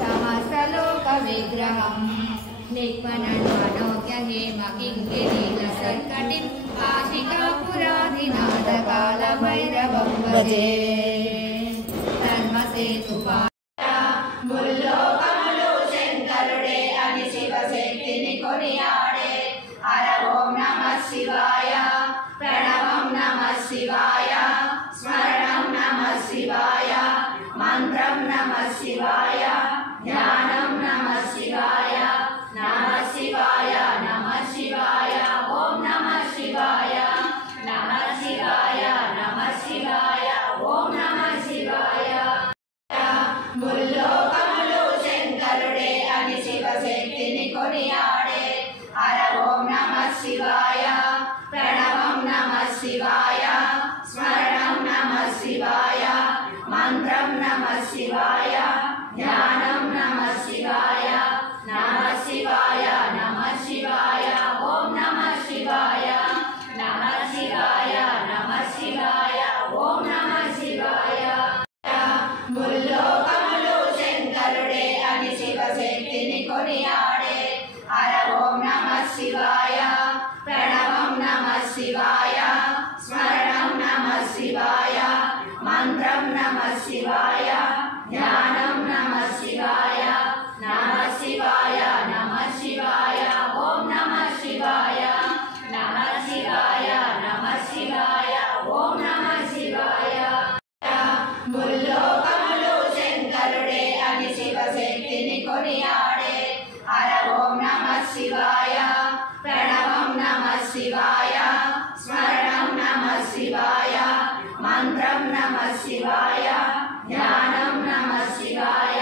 సమస్తలోక విగ్రహం నిక్మనన్మనోజ్ఞ హేమ కింకిణీల సర్కటిం ఆశికాపురాధినాథ కాల భైరవం భజే ధర్మసేతు ముల్లోకములు శంకరుడే అని శివశక్తిని కొనియాడే హర ఓం నమః శివాయ ప్రణవం నమః శివాయ స్మరణం నమః శివాయ మంత్రం నమః శివాయ ధ్యానం నమః శివాయ నమః శివాయ నమః శివాయ ఓం నమః శివాయ నమః శివాయ నమః శివాయ ఓం నమః శివాయ ముల్లోకములు శంకరుడే అని శివశక్తిని కొనియాడే హర ఓం నమః శివాయ ప్రణవం నమః శివాయ స్మరణం నమః శివాయ మంత్రం నమః శివాయ ధ్యానం నమః శివాయ నమః శివాయ నమః శివాయ ఓం నమః శివాయ నమః శివాయ నమః శివాయ ఓం నమః శివాయ ముల్లోకములు శంకరుడే అని శివశక్తిని కొనియాడే హర ఓం నమః శివాయ ప్రణవం నమః శివాయ స్మరణం నమః శివాయ మంత్రం నమః శివాయ ధ్యానం నమః శివాయ నమః శివాయ నమః శివాయ ఓం నమః శివాయ నమః శివాయ నమః శివాయ ఓం నమః శివాయ ముల్లోకములు శంకరుడే అని శివశక్తిని కొనియాడే హర ఓం నమః శివాయ ప్రణవం నమః శివాయ స్మరణం నమః శివాయ మంత్రం నమః శివాయ ధ్యానం నమః శివాయ